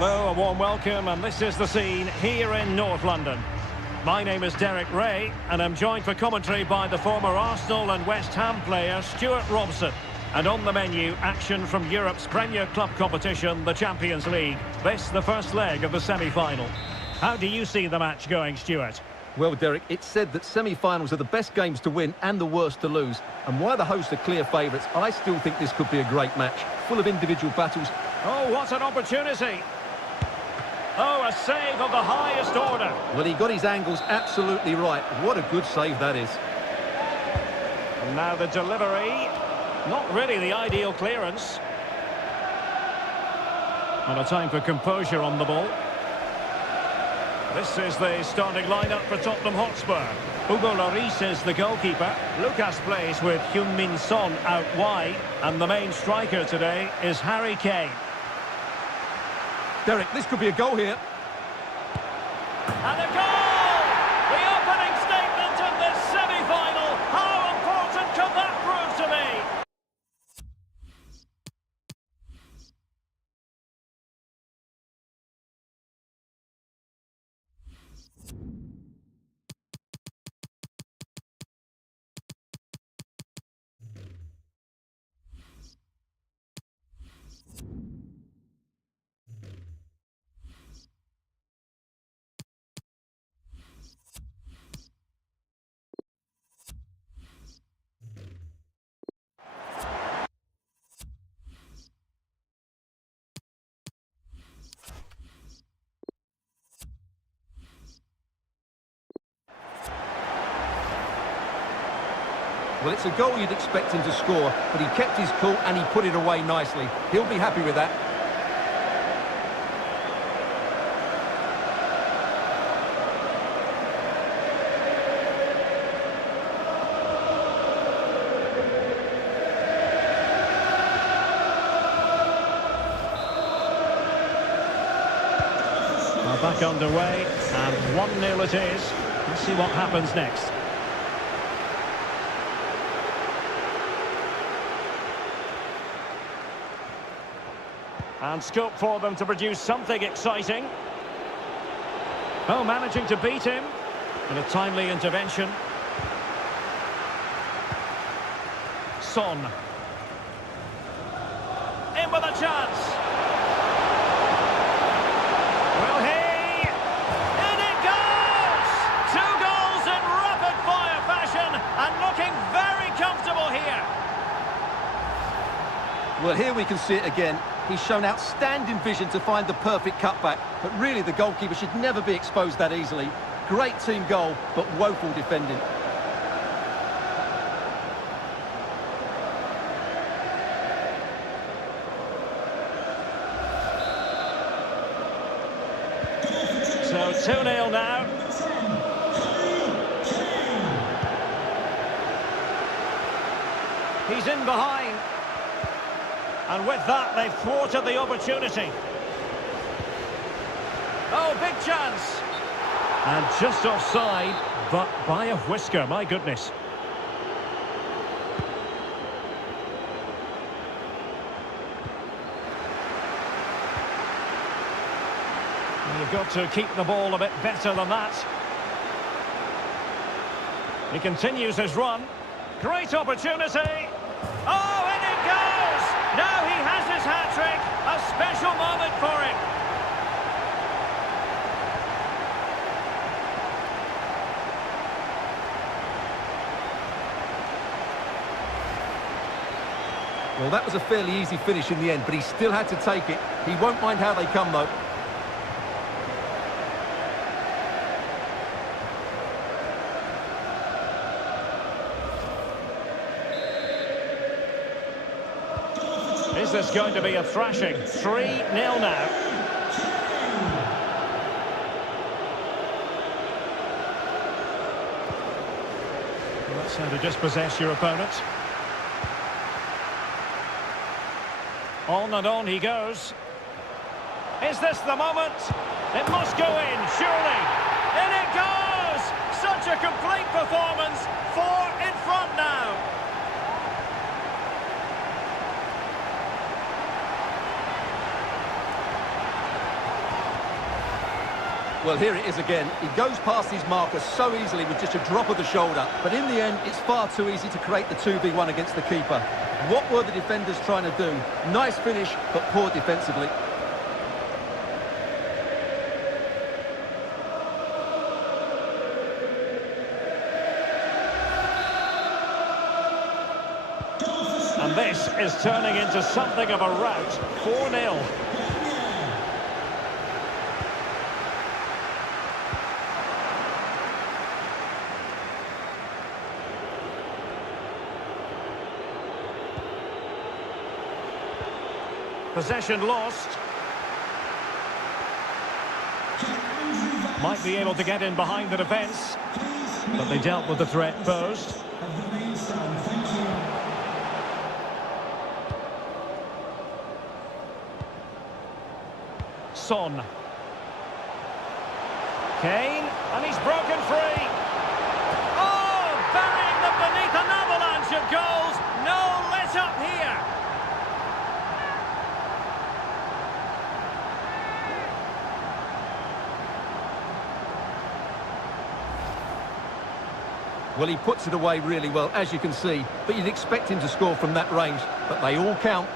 Hello, a warm welcome, and this is the scene here in North London. My name is Derek Ray, and I'm joined for commentary by the former Arsenal and West Ham player Stuart Robson. And on the menu, action from Europe's premier club competition, the Champions League. This, the first leg of the semi-final. How do you see the match going, Stuart? Well, Derek, it's said that semi-finals are the best games to win and the worst to lose. And while the hosts are clear favourites, I still think this could be a great match, full of individual battles. Oh, what an opportunity! Oh, a save of the highest order. Well, he got his angles absolutely right. What a good save that is. And now the delivery. Not really the ideal clearance. And a time for composure on the ball. This is the starting lineup for Tottenham Hotspur. Hugo Lloris is the goalkeeper. Lucas plays with Heung-min Son out wide. And the main striker today is Harry Kane. Derek, this could be a goal here. And a goal! The opening statement in this semi-final. How important can that prove to be? Well, it's a goal you'd expect him to score, but he kept his cool and he put it away nicely. He'll be happy with that. Well, back underway, and 1-0 it is. Let's see what happens next. And scope for them to produce something exciting. Oh, managing to beat him. And a timely intervention. Son. In with a chance. Will he? In it goes! 2 goals in rapid-fire fashion and looking very comfortable here. Well, here we can see it again. He's shown outstanding vision to find the perfect cutback, but really the goalkeeper should never be exposed that easily. Great team goal, but woeful defending. So 2-0 now. He's in behind. And with that, they've thwarted the opportunity. Oh, big chance. And just offside, but by a whisker, my goodness. You've got to keep the ball a bit better than that. He continues his run. Great opportunity. Oh, in it goes! Now he has his hat-trick. A special moment for him. Well, that was a fairly easy finish in the end, but he still had to take it. He won't mind how they come, though. Is this going to be a thrashing? 3-0 now. Well, that's how to dispossess your opponent. On and on he goes. Is this the moment? It must go in, surely. In it goes! Such a complete performance. 4 in front now. Well, here it is again. He goes past his marker so easily with just a drop of the shoulder. But in the end, it's far too easy to create the 2v1 against the keeper. What were the defenders trying to do? Nice finish, but poor defensively. And this is turning into something of a rout. 4-0. Possession lost. Might be able to get in behind the defence, but they dealt with the threat posed. Son. Kane, and he's broken free. Oh, burying them beneath an avalanche of goals. No let up here. Well, he puts it away really well, as you can see, but you'd expect him to score from that range, but they all count.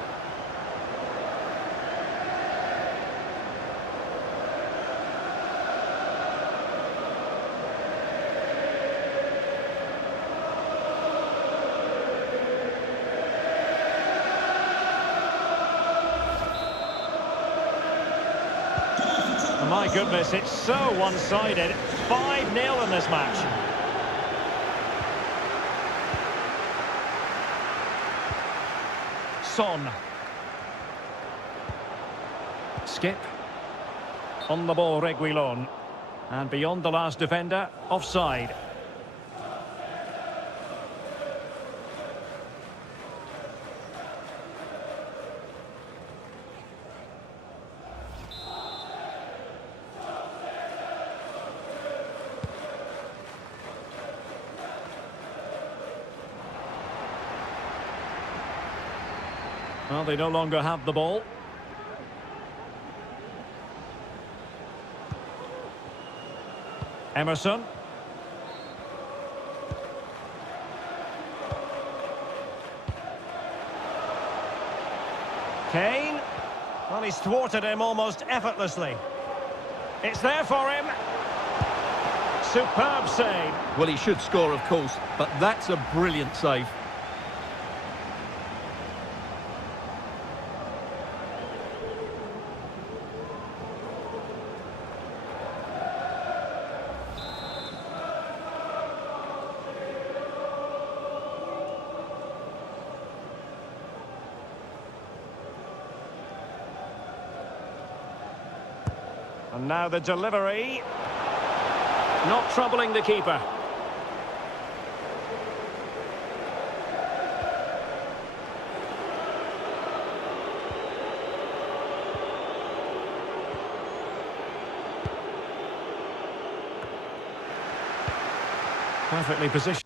My goodness, it's so one-sided. 5-0 in this match. Son. Skip. On the ball, Reguilon. And beyond the last defender, offside. Well, they no longer have the ball. Emerson. Kane. Well, he's thwarted him almost effortlessly. It's there for him. Superb save. Well, he should score, of course, but that's a brilliant save. And now the delivery. Not troubling the keeper. Perfectly positioned.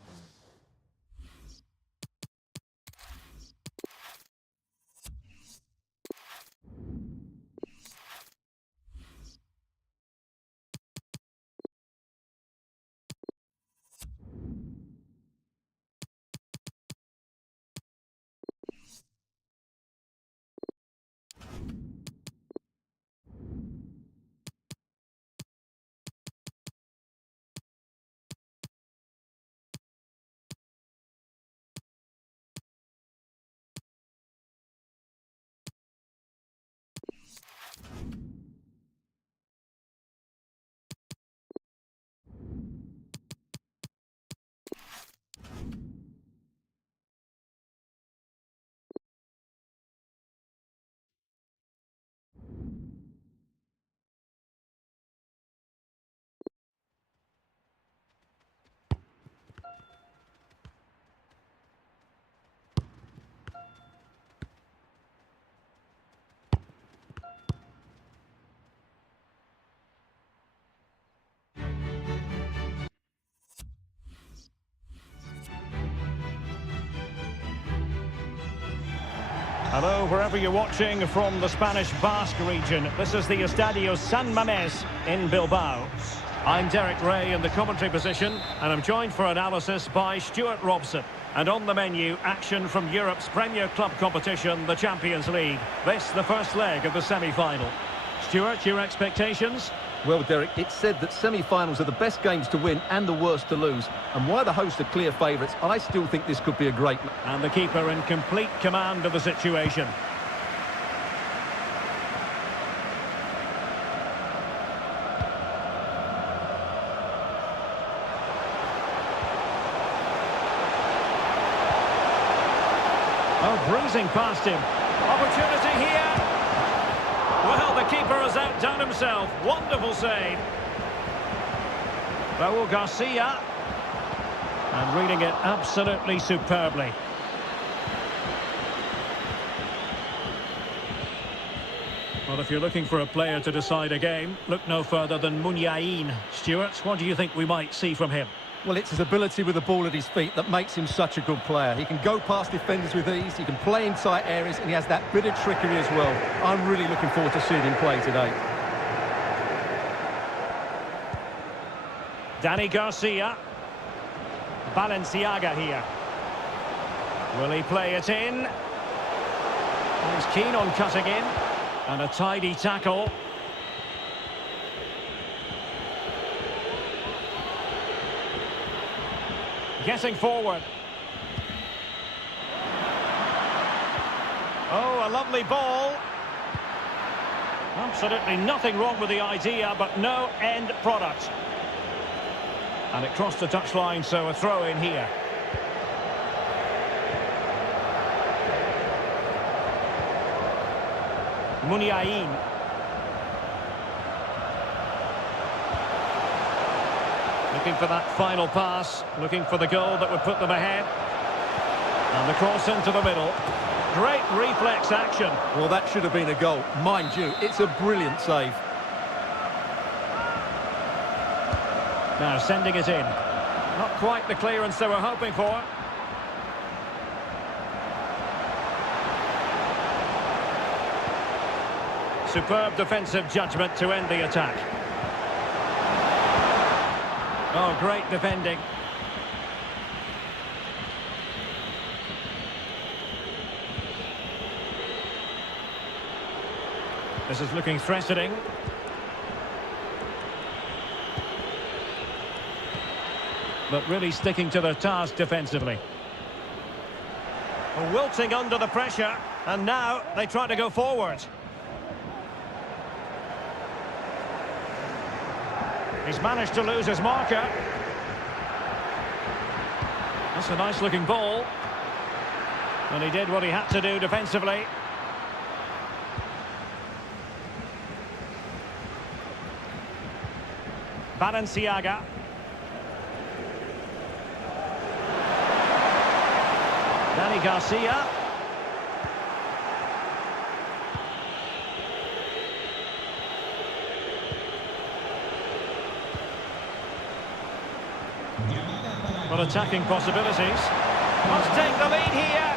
Hello, wherever you're watching from the Spanish Basque region. This is the Estadio San Mamés in Bilbao. I'm Derek Ray in the commentary position, and I'm joined for analysis by Stuart Robson. And on the menu, action from Europe's premier club competition, the Champions League. This, the first leg of the semi-final. Stuart, your expectations? Well, Derek, it's said that semi-finals are the best games to win and the worst to lose. And while the hosts are clear favourites, I still think this could be a great match. And the keeper in complete command of the situation. Oh, breezing past him. Opportunity here. Well, the keeper has outdone himself. Wonderful save. Raul Garcia. And reading it absolutely superbly. Well, if you're looking for a player to decide a game, look no further than Muniain. Stuart, what do you think we might see from him? Well, it's his ability with the ball at his feet that makes him such a good player. He can go past defenders with ease, he can play in tight areas, and he has that bit of trickery as well. I'm really looking forward to seeing him play today. Dani Garcia. Balenciaga here. Will he play it in? He's keen on cutting in. And a tidy tackle. Getting forward. Oh, a lovely ball. Absolutely nothing wrong with the idea, but no end product. And it crossed the touchline, so a throw in here. Muniain. Looking for that final pass, looking for the goal that would put them ahead. And the cross into the middle. Great reflex action. Well, that should have been a goal. Mind you, it's a brilliant save. Now sending it in. Not quite the clearance they were hoping for. Superb defensive judgment to end the attack. Oh, great defending. This is looking threatening. But really sticking to their task defensively. Wilting under the pressure, and now they try to go forward. He's managed to lose his marker. That's a nice looking ball. And he did what he had to do defensively. Balenciaga. Dani Garcia. But attacking possibilities. Must take the lead here.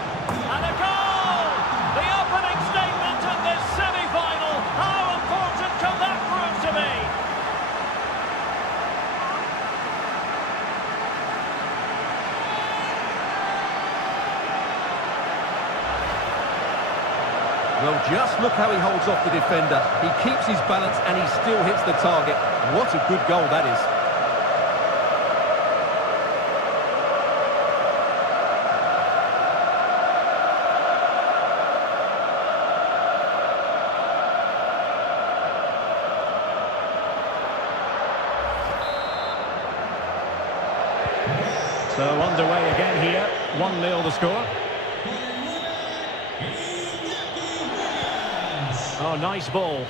And a goal! The opening statement of this semi-final. How important can that prove to be? Well, just look how he holds off the defender. He keeps his balance and he still hits the target. What a good goal that is. So underway again here. 1-0 the score. Oh, nice ball.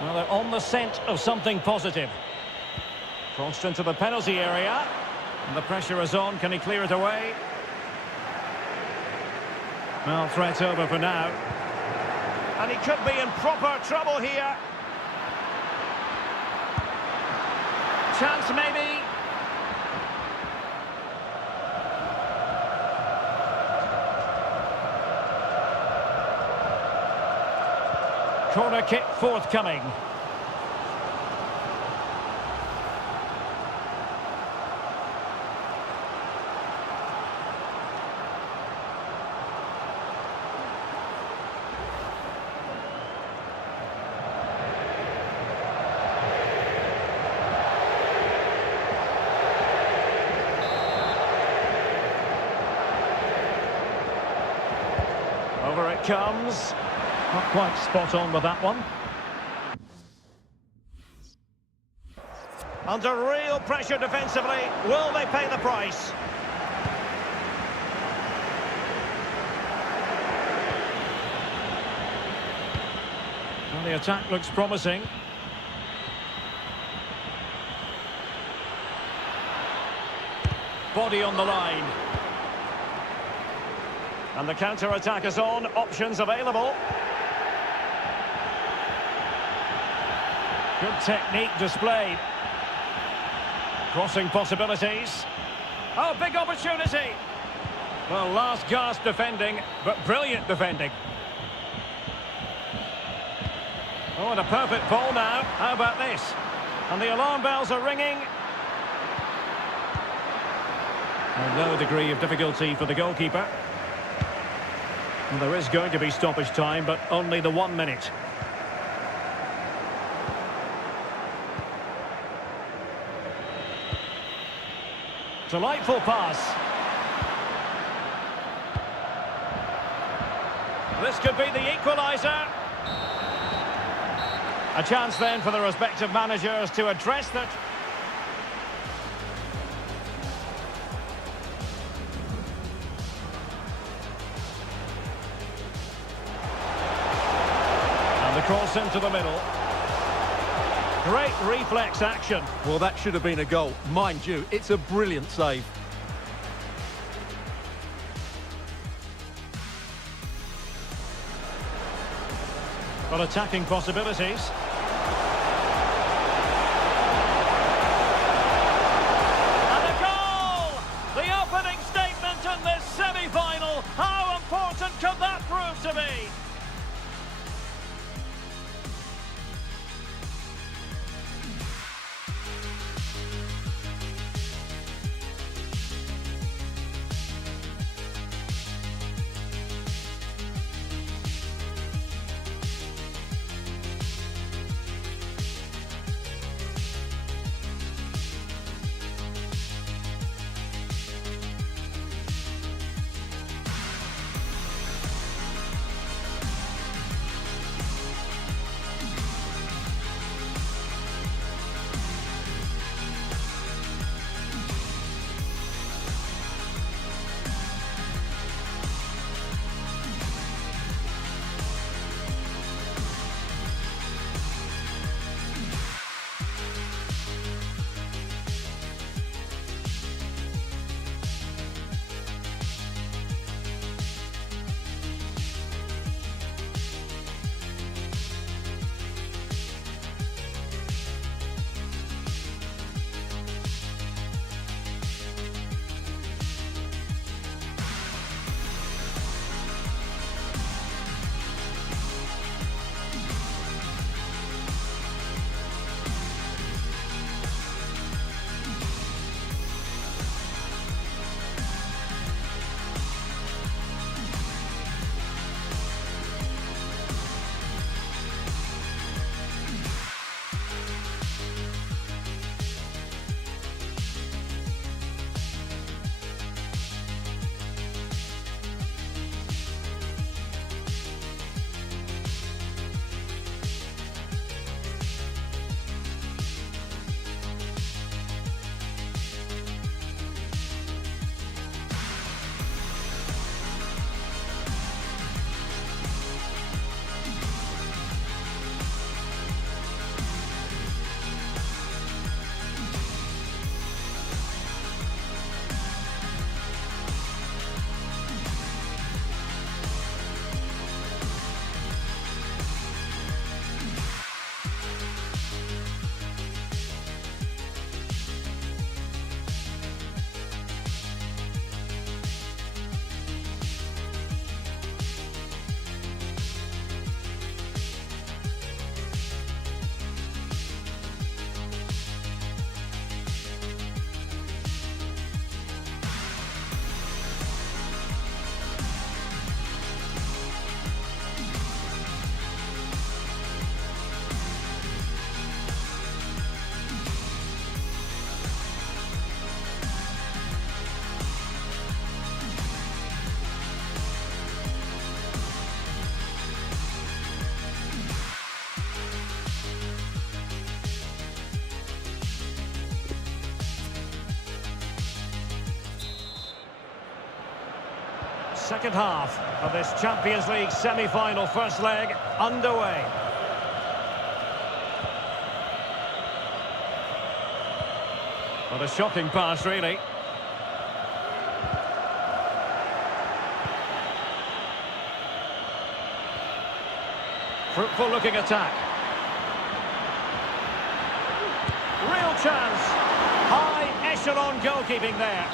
Well, they're on the scent of something positive. Crossed into the penalty area. And the pressure is on. Can he clear it away? Well, threat over for now. And he could be in proper trouble here. Chance maybe. Corner kick forthcoming. Over it comes. Not quite spot on with that one. Under real pressure defensively. Will they pay the price? Well, the attack looks promising. Body on the line. And the counter-attack is on. Options available. Good technique displayed. Crossing possibilities. Oh, big opportunity. Well, last gasp defending, but brilliant defending. Oh, and a perfect ball now. How about this? And the alarm bells are ringing. And no degree of difficulty for the goalkeeper. And there is going to be stoppage time, but only the 1 minute. Delightful pass. This could be the equaliser. A chance then for the respective managers to address that. And the cross into the middle. Great reflex action. Well, that should have been a goal. Mind you, it's a brilliant save. Got attacking possibilities. And a goal! The opening statement in this semi-final. How important could that prove to be? second half of this Champions League semi-final first leg underway. What a shocking pass, really. Fruitful looking attack. Real chance. High echelon goalkeeping there.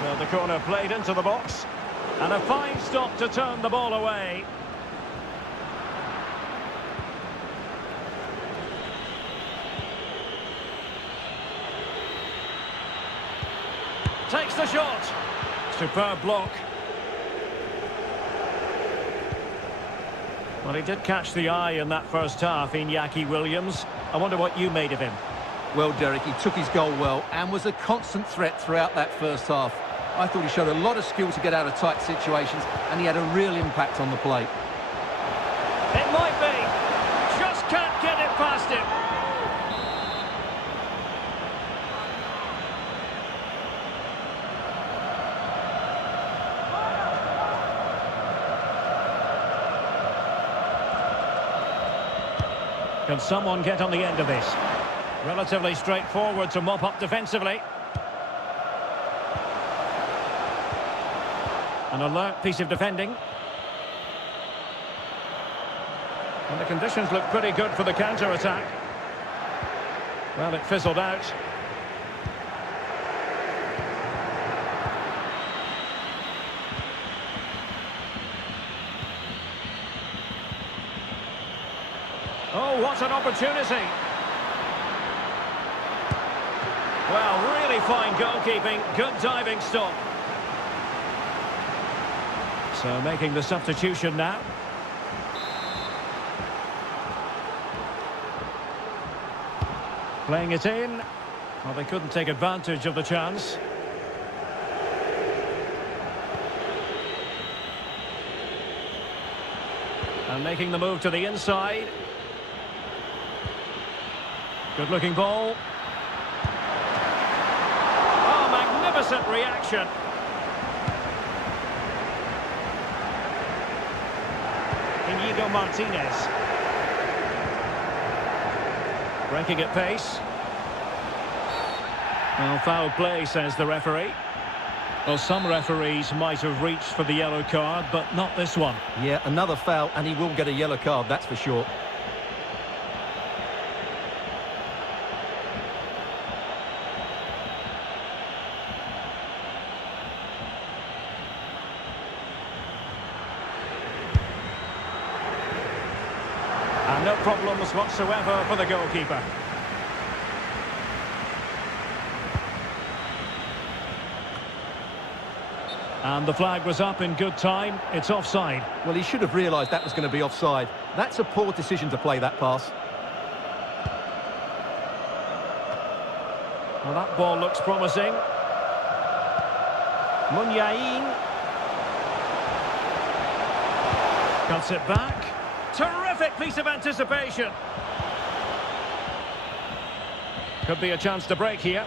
So the corner played into the box. And a fine stop to turn the ball away. Takes the shot. Superb block. Well, he did catch the eye in that first half, Iñaki Williams. I wonder what you made of him. Well, Derek, he took his goal well and was a constant threat throughout that first half. I thought he showed a lot of skill to get out of tight situations, and he had a real impact on the plate. It might be. Just can't get it past him. Can someone get on the end of this? Relatively straightforward to mop up defensively. An alert piece of defending. And the conditions look pretty good for the counter-attack. Well, it fizzled out. Oh, what an opportunity. Well, really fine goalkeeping, good diving stop. So making the substitution now. Playing it in. Well, they couldn't take advantage of the chance. And making the move to the inside. Good-looking ball. Oh, magnificent reaction. Inigo Martinez. Breaking at pace. Well, foul play, says the referee. Well, some referees might have reached for the yellow card, but not this one. Yeah, another foul, and he will get a yellow card, that's for sure. And no problems whatsoever for the goalkeeper. And the flag was up in good time. It's offside. Well, he should have realised that was going to be offside. That's a poor decision to play that pass. Well, that ball looks promising. Munyain. Cuts it back. Terrific piece of anticipation. Could be a chance to break here.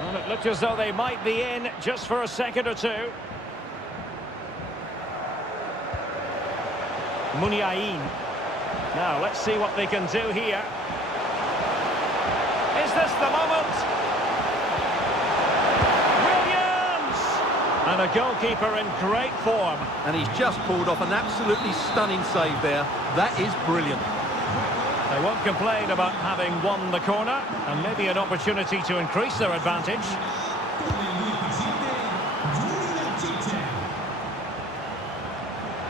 Well, it looked as though they might be in just for a second or two. Munyain. Now, let's see what they can do here. Is this the moment? Williams! And a goalkeeper in great form. And he's just pulled off an absolutely stunning save there. That is brilliant. They won't complain about having won the corner, and maybe an opportunity to increase their advantage.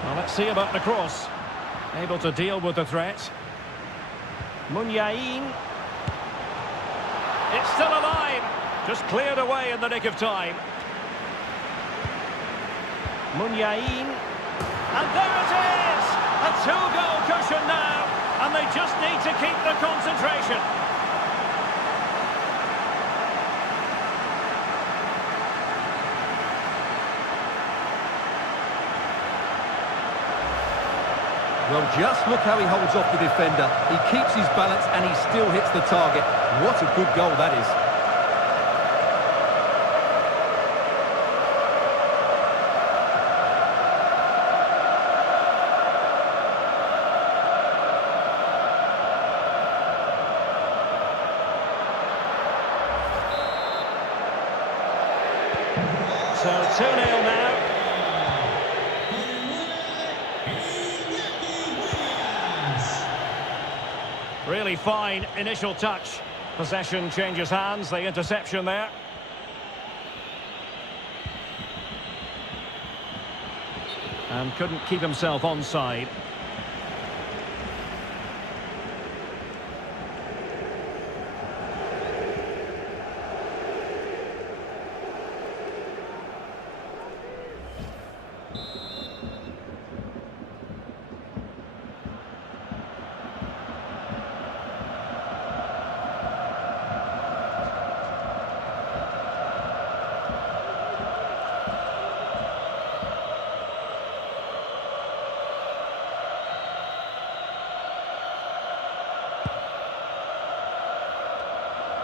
Well, let's see about the cross. Able to deal with the threat. Munyain. It's still alive. Just cleared away in the nick of time. Munyain. And there it is! A two-goal cushion now. And they just need to keep the concentration. Well, just look how he holds off the defender. He keeps his balance and he still hits the target. What a good goal that is. 2-0 now. Really fine initial touch. Possession changes hands, the interception there. And couldn't keep himself onside.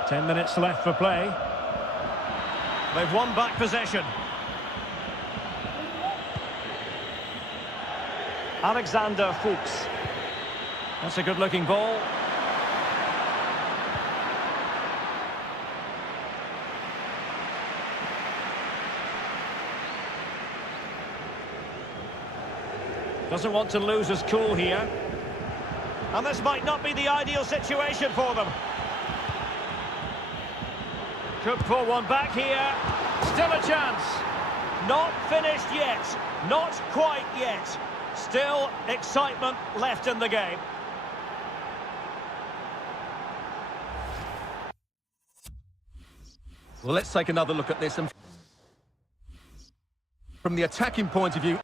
Ten minutes left for play. They've won back possession. Alexander Fuchs. That's a good-looking ball. Doesn't want to lose his cool here. And this might not be the ideal situation for them. Could pull one back here. Still a chance. Not finished yet. Not quite yet. Still excitement left in the game. Well, let's take another look at this. And from the attacking point of view,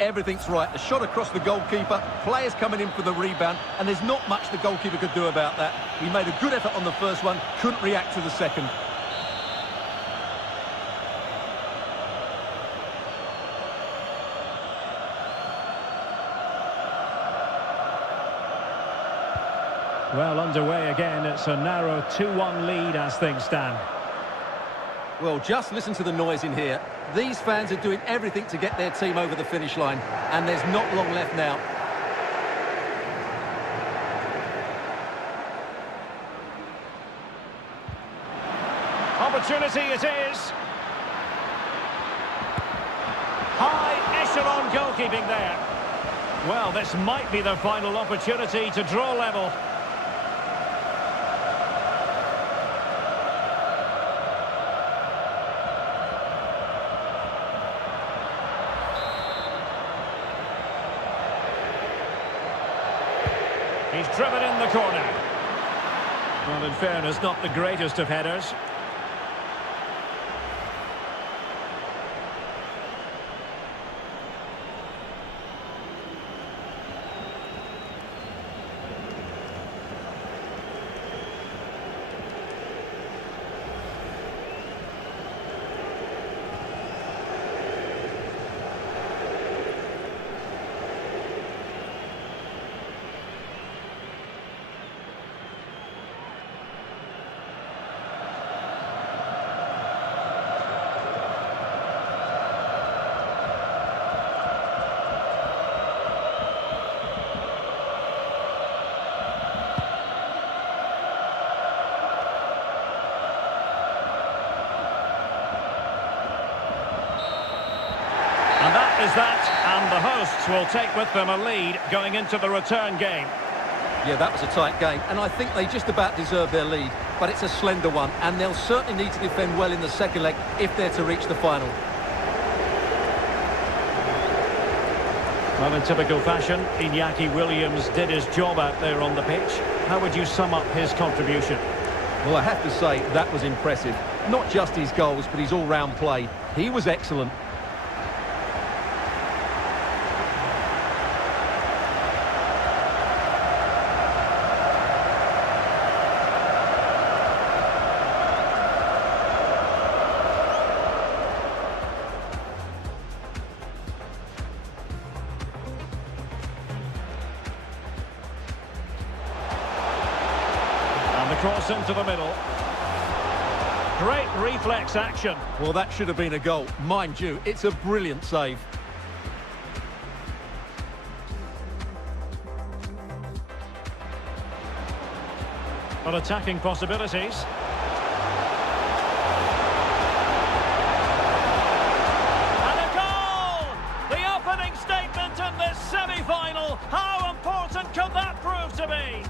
Everything's right. A shot across the goalkeeper, players coming in for the rebound, and there's not much the goalkeeper could do about that. He made a good effort on the first one, couldn't react to the second. Well, underway again. It's a narrow 2-1 lead as things stand. Well, just listen to the noise in here. These fans are doing everything to get their team over the finish line, and there's not long left now. Opportunity it is. High echelon goalkeeping there. Well, this might be their final opportunity to draw level. He's driven in the corner. Well, in fairness, not the greatest of headers. And that is that, and the hosts will take with them a lead going into the return game. Yeah, that was a tight game, and I think they just about deserve their lead, but it's a slender one, and they'll certainly need to defend well in the second leg if they're to reach the final. Well, in typical fashion, Iñaki Williams did his job out there on the pitch. How would you sum up his contribution? Well, I have to say, that was impressive. Not just his goals, but his all-round play. He was excellent. Cross into the middle. Great reflex action. Well, that should have been a goal. Mind you, it's a brilliant save. But attacking possibilities. And a goal! The opening statement in this semi-final. How important could that prove to be?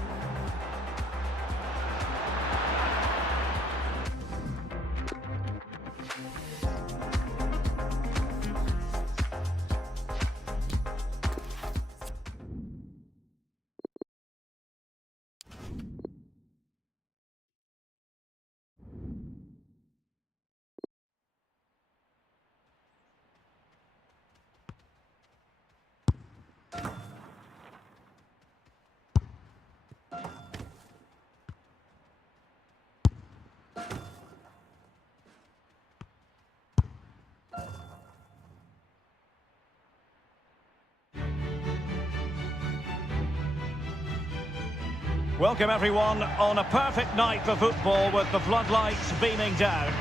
Welcome everyone on a perfect night for football with the floodlights beaming down.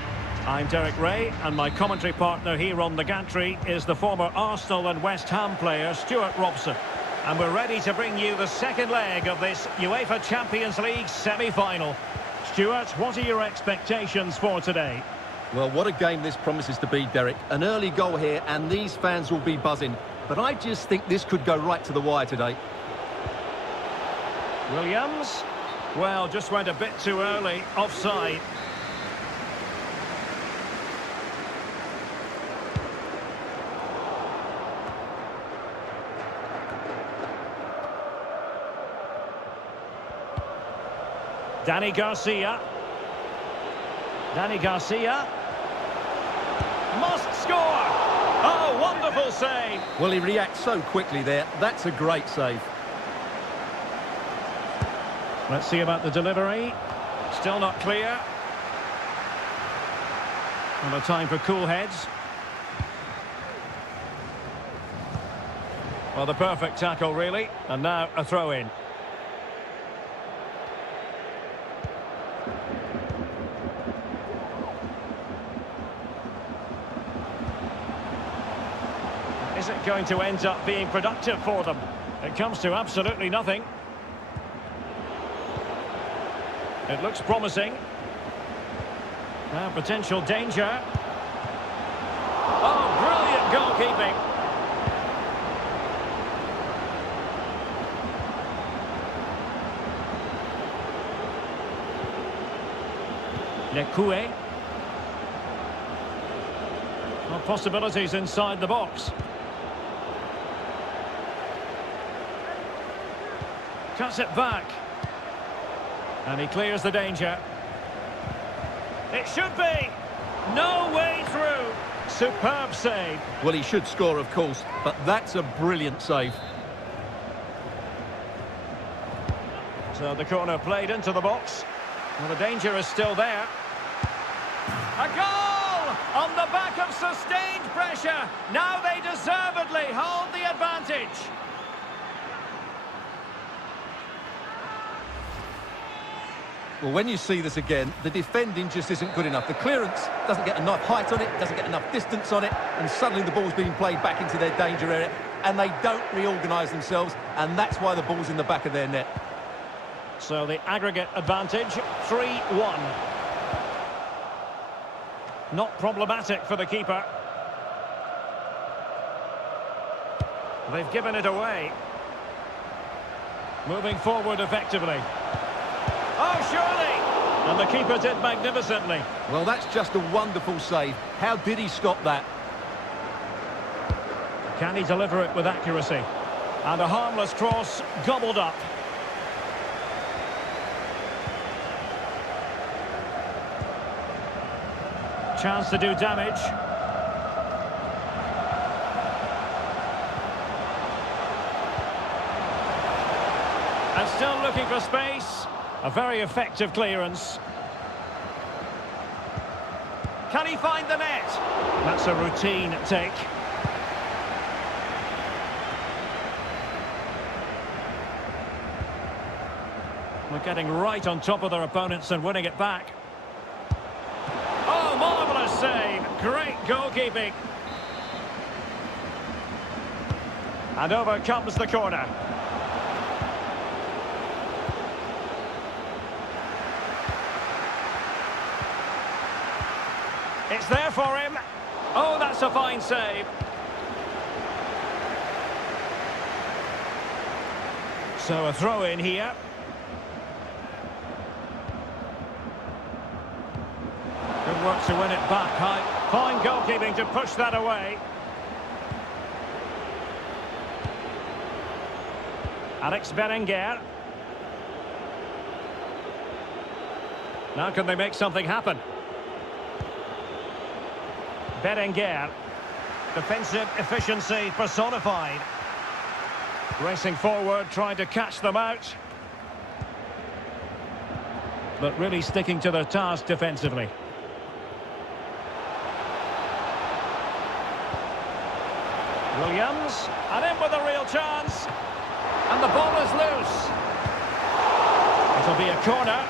I'm Derek Ray, and my commentary partner here on the gantry is the former Arsenal and West Ham player Stuart Robson. And we're ready to bring you the second leg of this UEFA Champions League semi-final. Stuart, what are your expectations for today? Well, what a game this promises to be, Derek. An early goal here, and these fans will be buzzing. But I just think this could go right to the wire today. Williams, well, just went a bit too early, offside. Danny Garcia. Danny Garcia. Must score! Oh, wonderful Wonderful save. Well, he reacts so quickly there. That's a great save. Let's see about the delivery. Still not clear. And a time for cool heads. Well, the perfect tackle, really. And now a throw-in. Is it going to end up being productive for them? It comes to absolutely nothing. It looks promising. Now potential danger. Oh, brilliant goalkeeping. Lekue. Well, possibilities inside the box. Cuts it back. And he clears the danger. It should be. No way through. Superb save. Well, he should score, of course, but that's a brilliant save. So the corner played into the box. Well, the danger is still there. A goal! On the back of sustained pressure. Now they deservedly hold the advantage. Well, when you see this again, the defending just isn't good enough. The clearance doesn't get enough height on it, doesn't get enough distance on it, and suddenly the ball's being played back into their danger area, and they don't reorganise themselves, and that's why the ball's in the back of their net. So the aggregate advantage, 3-1. Not problematic for the keeper. They've given it away. Moving forward effectively. Oh, surely! And the keeper did magnificently. Well, that's just a wonderful save. How did he stop that? Can he deliver it with accuracy? And a harmless cross gobbled up. Chance to do damage. And still looking for space. A very effective clearance. Can he find the net? That's a routine take. We're getting right on top of their opponents and winning it back. Oh, marvellous save. Great goalkeeping. And over comes the corner. It's there for him. Oh, that's a fine save. So a throw in here. Good work to win it back high. Fine goalkeeping to push that away. Alex Berenguer. Now can they make something happen? Berenguer. Defensive efficiency personified. Racing forward, trying to catch them out. But really sticking to their task defensively. Williams, and in with a real chance. And the ball is loose. It'll be a corner.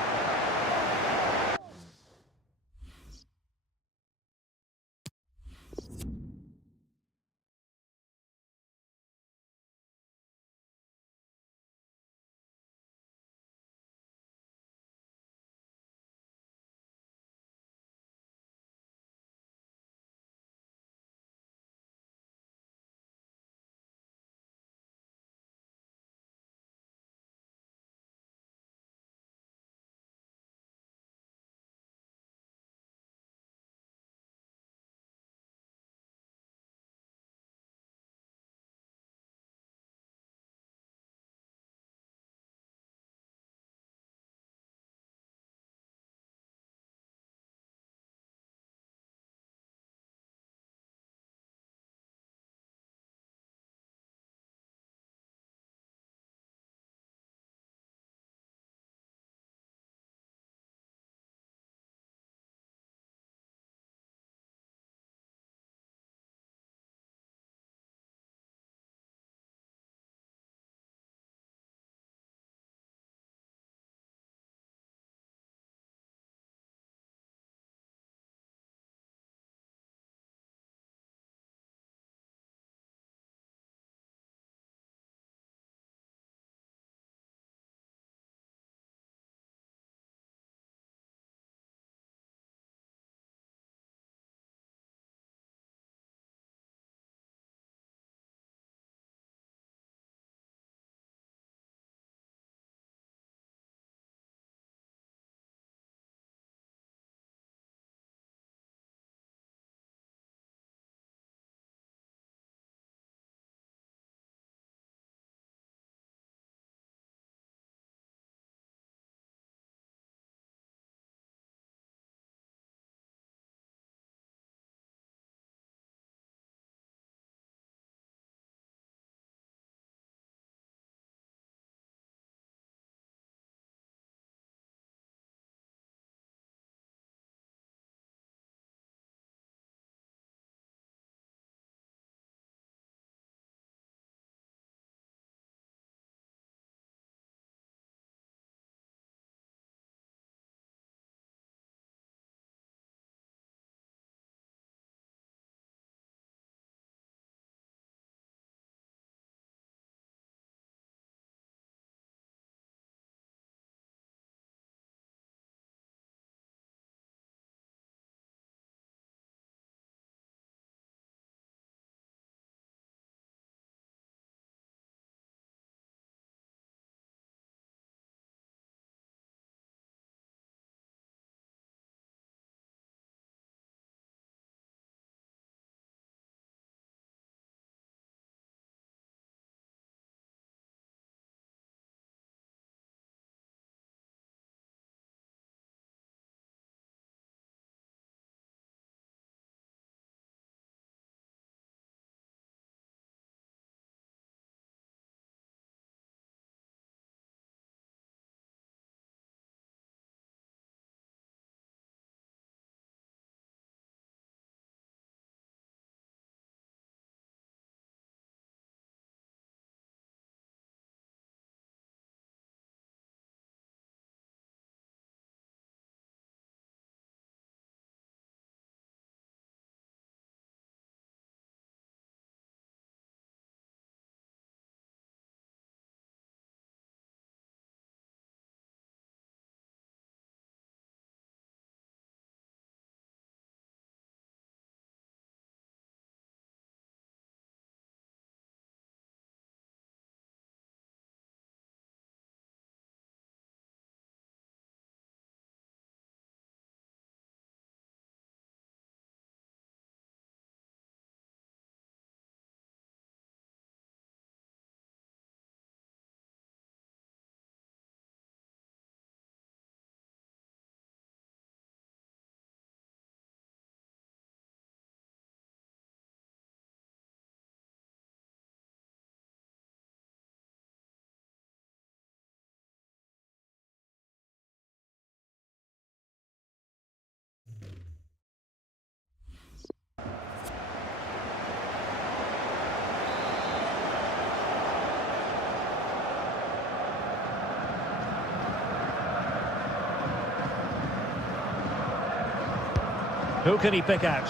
Who can he pick out?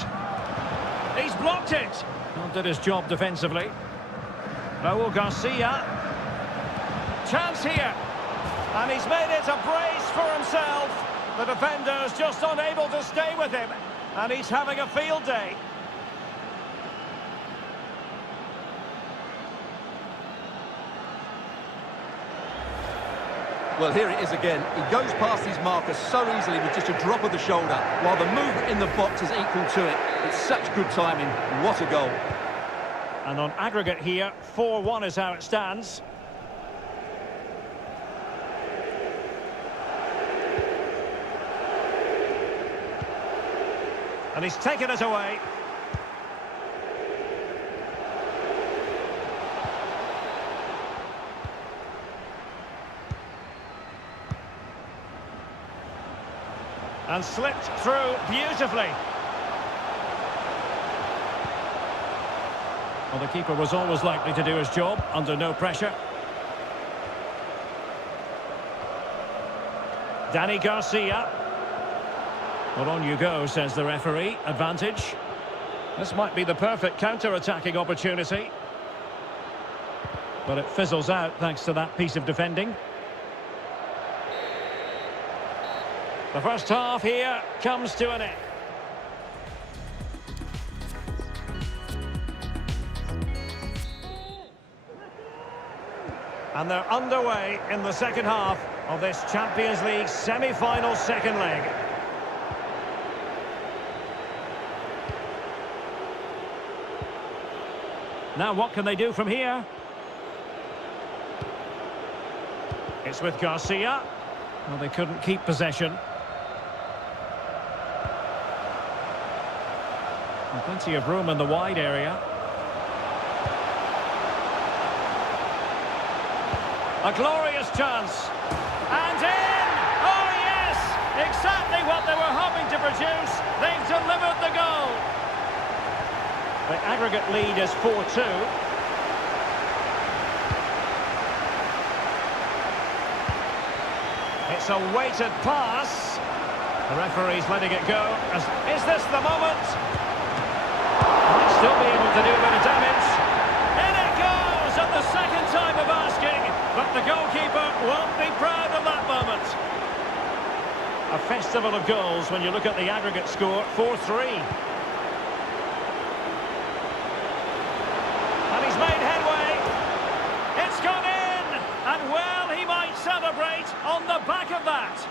He's blocked it. Not did his job defensively. Raul Garcia. Chance here. And he's made it a brace for himself. The defender's just unable to stay with him. And he's having a field day. Well, here it is again. He goes past his marker so easily with just a drop of the shoulder, while the movement in the box is equal to it. It's such good timing. What a goal. And on aggregate here, 4-1 is how it stands. And he's taken it away. And slipped through beautifully. Well, the keeper was always likely to do his job under no pressure. Danny Garcia. Well, on you go, says the referee. Advantage. This might be the perfect counter-attacking opportunity. But it fizzles out thanks to that piece of defending. The first half here comes to an end. And they're underway in the second half of this Champions League semi-final second leg. Now what can they do from here? It's with Garcia. Well, they couldn't keep possession. And plenty of room in the wide area. A glorious chance. And in! Oh, yes! Exactly what they were hoping to produce. They've delivered the goal. The aggregate lead is 4-2. It's a weighted pass. The referee's letting it go. Is this the moment? Might still be able to do a bit of damage. In it goes at the second time of asking, but the goalkeeper won't be proud of that moment. A festival of goals when you look at the aggregate score, 4-3. And he's made headway. It's gone in, and well, he might celebrate on the back of that.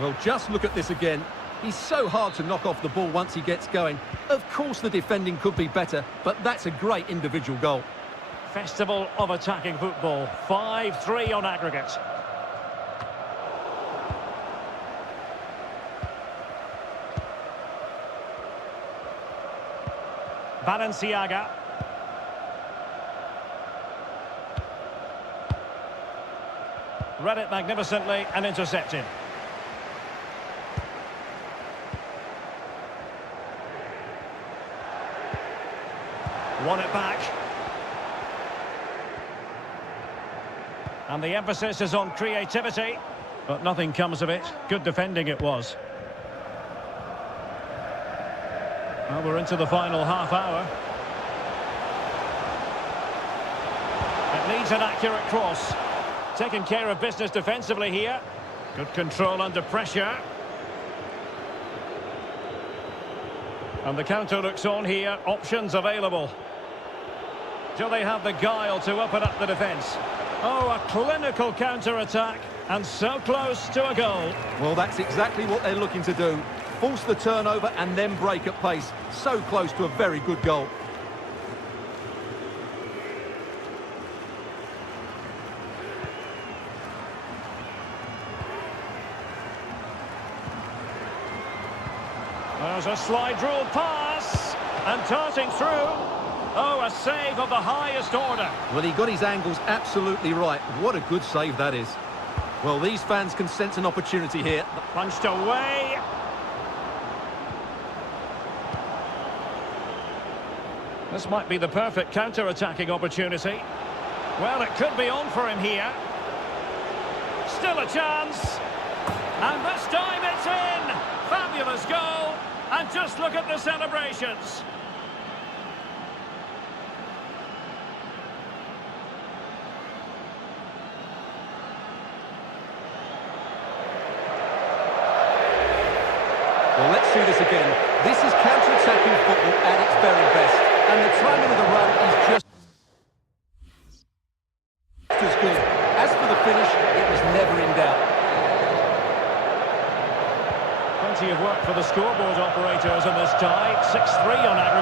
Well, just look at this again. He's so hard to knock off the ball once he gets going. Of course the defending could be better, but that's a great individual goal. Festival of attacking football. 5-3 on aggregate. Balenciaga. Read it magnificently and intercepted. Won it back. And the emphasis is on creativity, but nothing comes of it. Good defending it was. Well, we're into the final half hour. It needs an accurate cross. Taking care of business defensively here. Good control under pressure. And the counter looks on here. Options available. Do they have the guile to open up the defence? Oh, a clinical counter-attack, and so close to a goal. Well, that's exactly what they're looking to do. Force the turnover and then break at pace. So close to a very good goal. There's a slide rule pass, and darting through. Oh, a save of the highest order. Well, he got his angles absolutely right. What a good save that is. Well, these fans can sense an opportunity here. Punched away. This might be the perfect counter-attacking opportunity. Well, it could be on for him here. Still a chance. And this time it's in. Fabulous goal! And just look at the celebrations. Well, let's see this again. This is counter-attacking football at its very best. And the timing of the run is just as good. As for the finish, it was never in doubt. Plenty of work for the scoreboard operators in this tie. 6-3 on aggregate.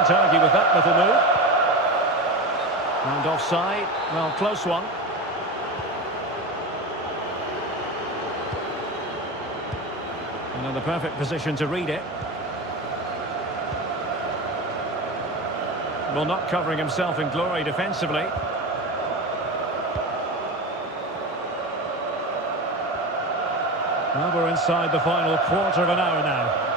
Can't argue with that little move. And offside. Well, close one. And in the perfect position to read it. Well, not covering himself in glory defensively. Well, we're inside the final quarter of an hour now.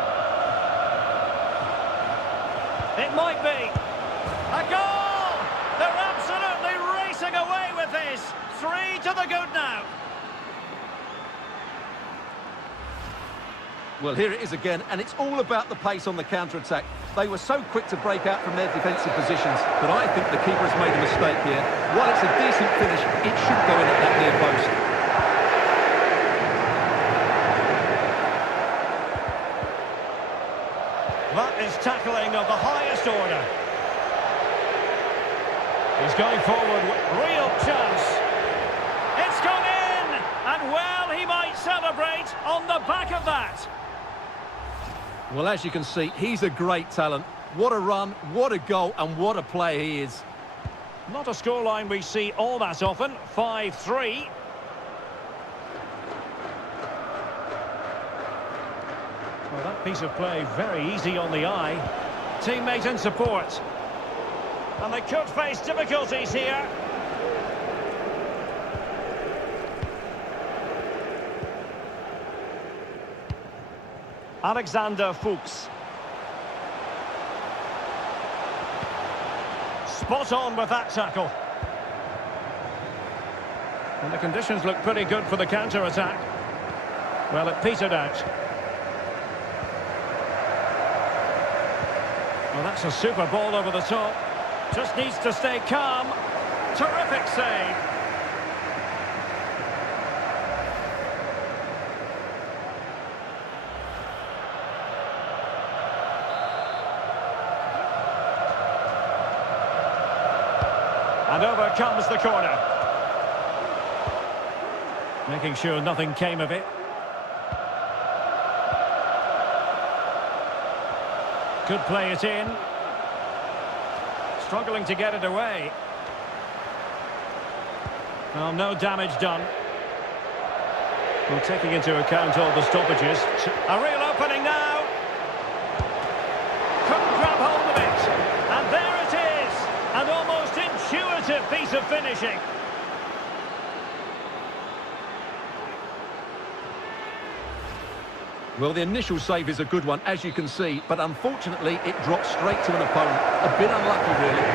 It might be. A goal! They're absolutely racing away with this. 3 to the good now. Well, here it is again, and it's all about the pace on the counter-attack. They were so quick to break out from their defensive positions, but I think the keeper has made a mistake here. While it's a decent finish, it should go in at that near post. That is tackling of the highest order. He's going forward with real chance. It's gone in! And well, he might celebrate on the back of that. Well, as you can see, he's a great talent. What a run, what a goal, and what a player he is. Not a scoreline we see all that often. 5-3. Well, that piece of play very easy on the eye. Teammate and support. And they could face difficulties here. Alexander Fuchs. Spot on with that tackle. And the conditions look pretty good for the counter-attack. Well, it petered out. Well, that's a super ball over the top. Just needs to stay calm. Terrific save. And over comes the corner. Making sure nothing came of it. Could play it in. Struggling to get it away. Well, no damage done. Well, taking into account all the stoppages. A real opening now. Couldn't grab hold of it. And there it is. An almost intuitive piece of finishing. Well, the initial save is a good one, as you can see, but unfortunately it dropped straight to an opponent. A bit unlucky, really.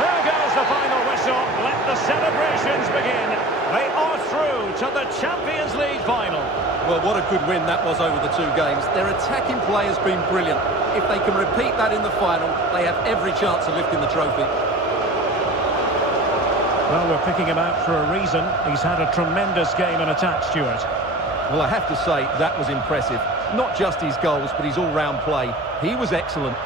There goes the final whistle. Let the celebrations begin. They are through to the Champions League final. Well, what a good win that was over the two games. Their attacking play has been brilliant. If they can repeat that in the final, they have every chance of lifting the trophy. Well, we're picking him out for a reason. He's had a tremendous game in attack, Stuart. Well, I have to say, that was impressive. Not just his goals, but his all-round play. He was excellent.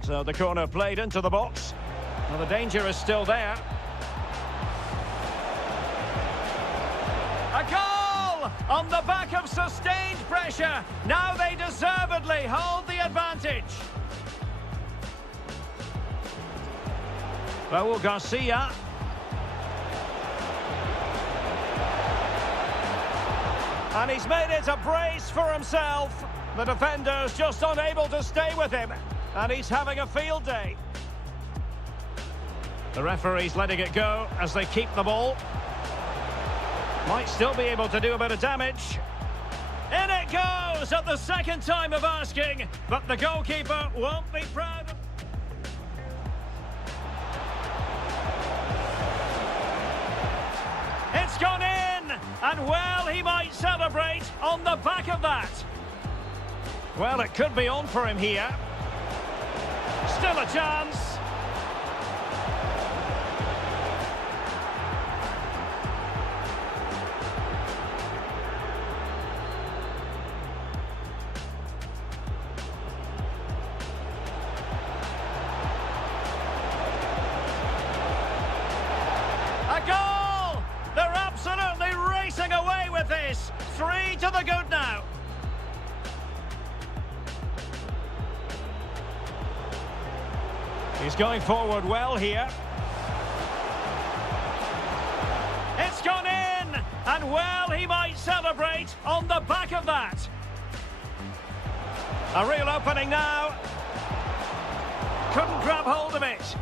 So the corner played into the box. Well, the danger is still there. A goal! On the back of sustained pressure. Now they deservedly hold the advantage. Raul Garcia. And he's made it a brace for himself. The defender's just unable to stay with him. And he's having a field day. The referee's letting it go as they keep the ball. Might still be able to do a bit of damage. In it goes at the second time of asking, but the goalkeeper won't be proud of... It's gone in, and well, he might celebrate on the back of that. Well, it could be on for him here. Still a chance. 3 to the good now. He's going forward well here. It's gone in! And well, he might celebrate on the back of that. A real opening now. Couldn't grab hold of it.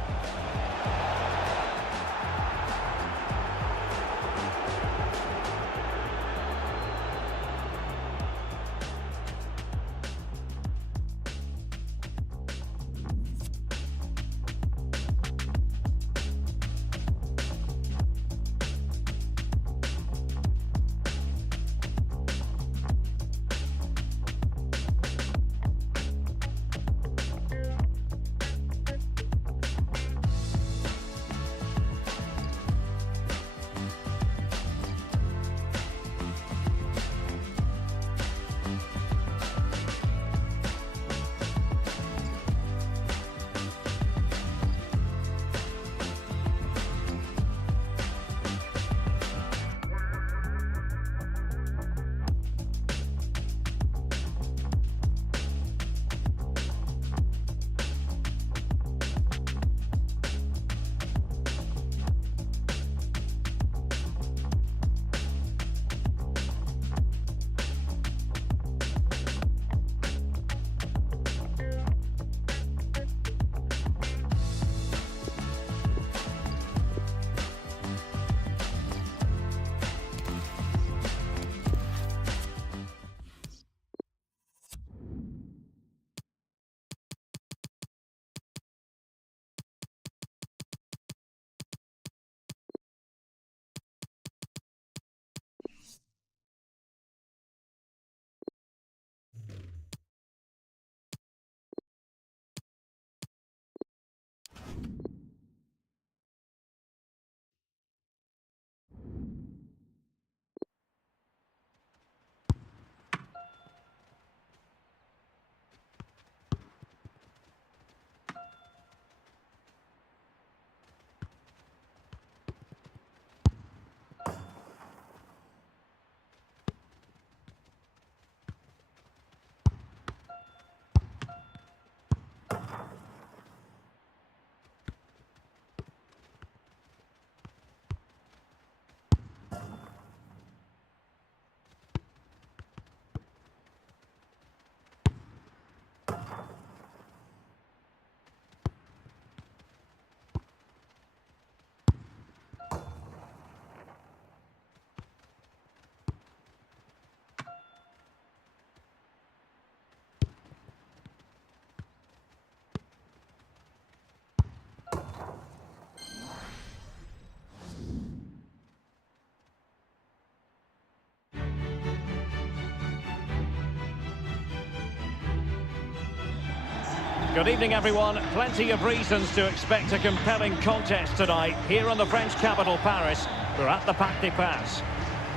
Good evening, everyone. Plenty of reasons to expect a compelling contest tonight here in the French capital, Paris. We're at the Parc des Princes.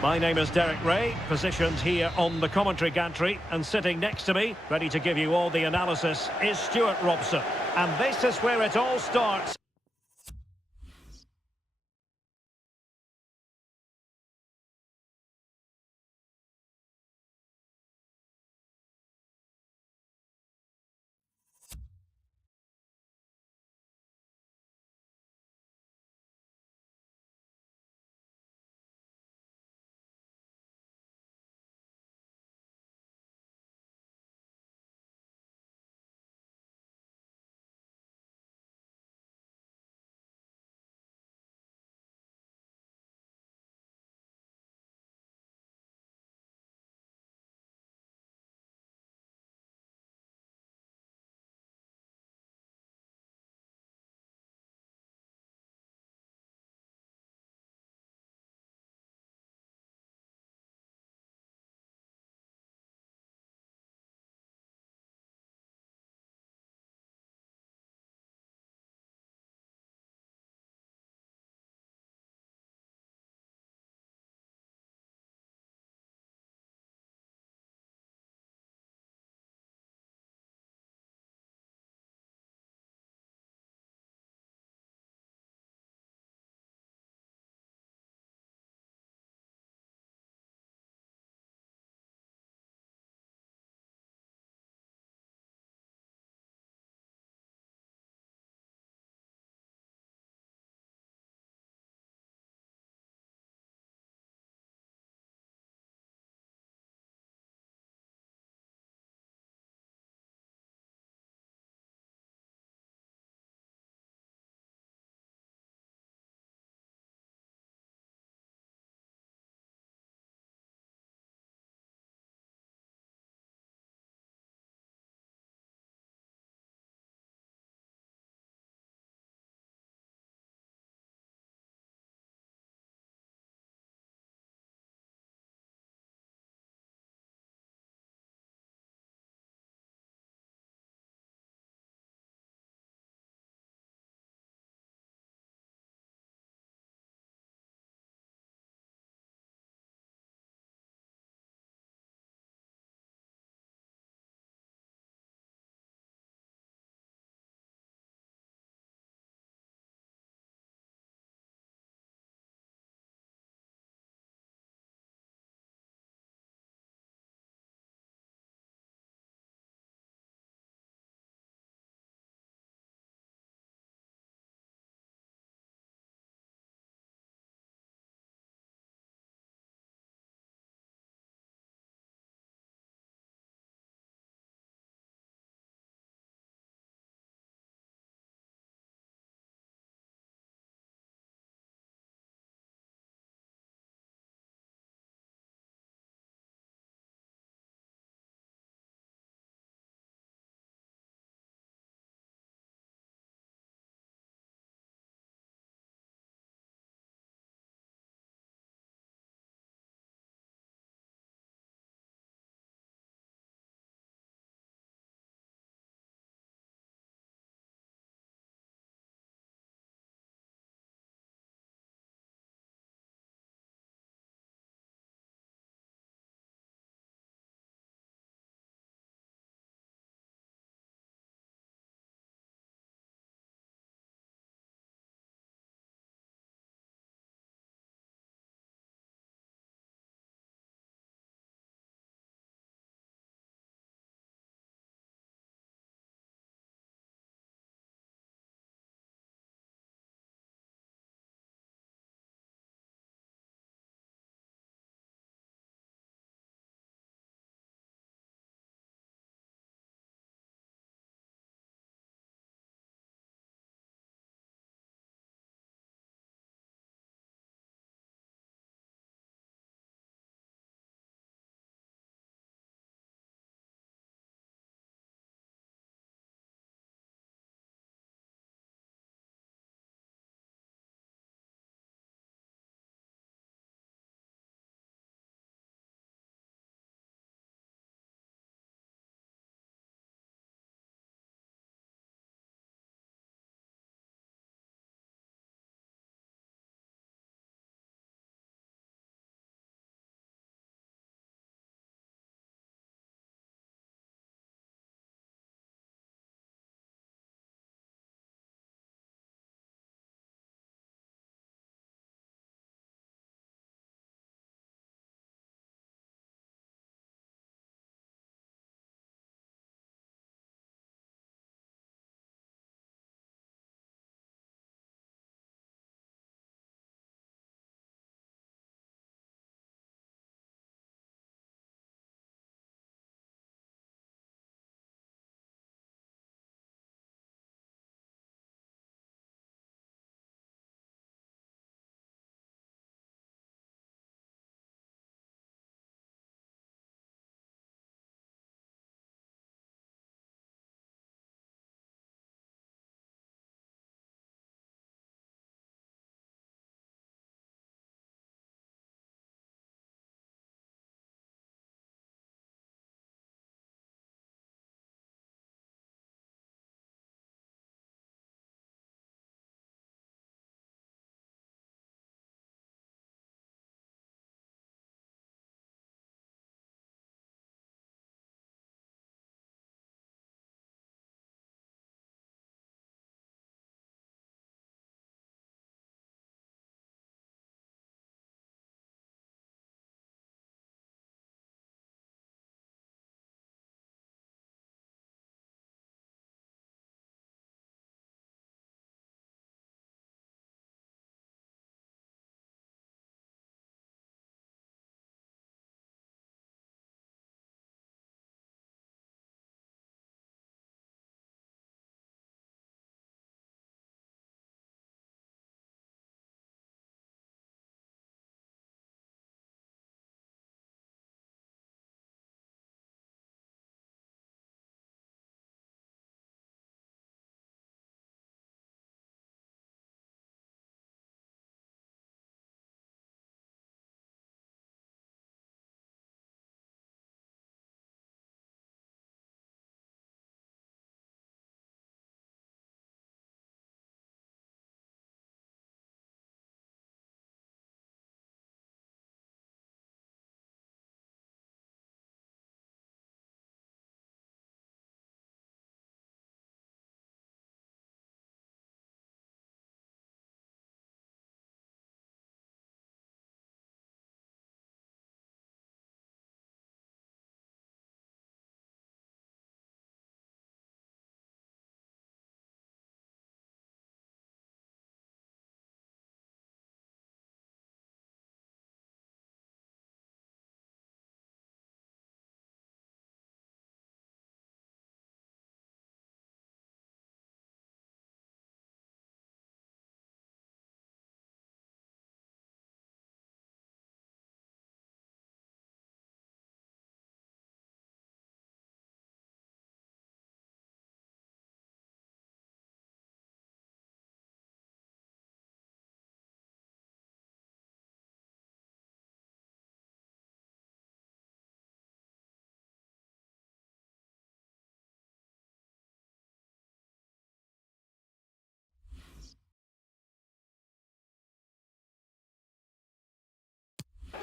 My name is Derek Ray, positioned here on the commentary gantry, and sitting next to me, ready to give you all the analysis, is Stuart Robson. And this is where it all starts.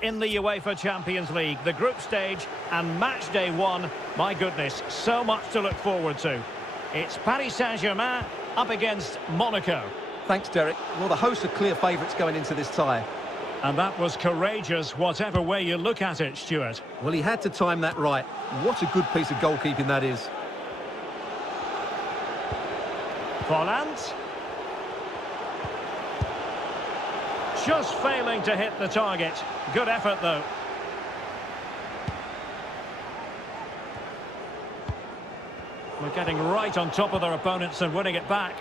in the UEFA Champions League, the group stage and match day 1. My goodness, so much to look forward to. It's Paris Saint-Germain up against Monaco. Thanks, Derek. Well, the hosts are clear favourites going into this tie. And that was courageous, whatever way you look at it, Stuart. Well, he had to time that right. What a good piece of goalkeeping that is. Vollant. Just failing to hit the target. Good effort, though. We're getting right on top of their opponents and winning it back.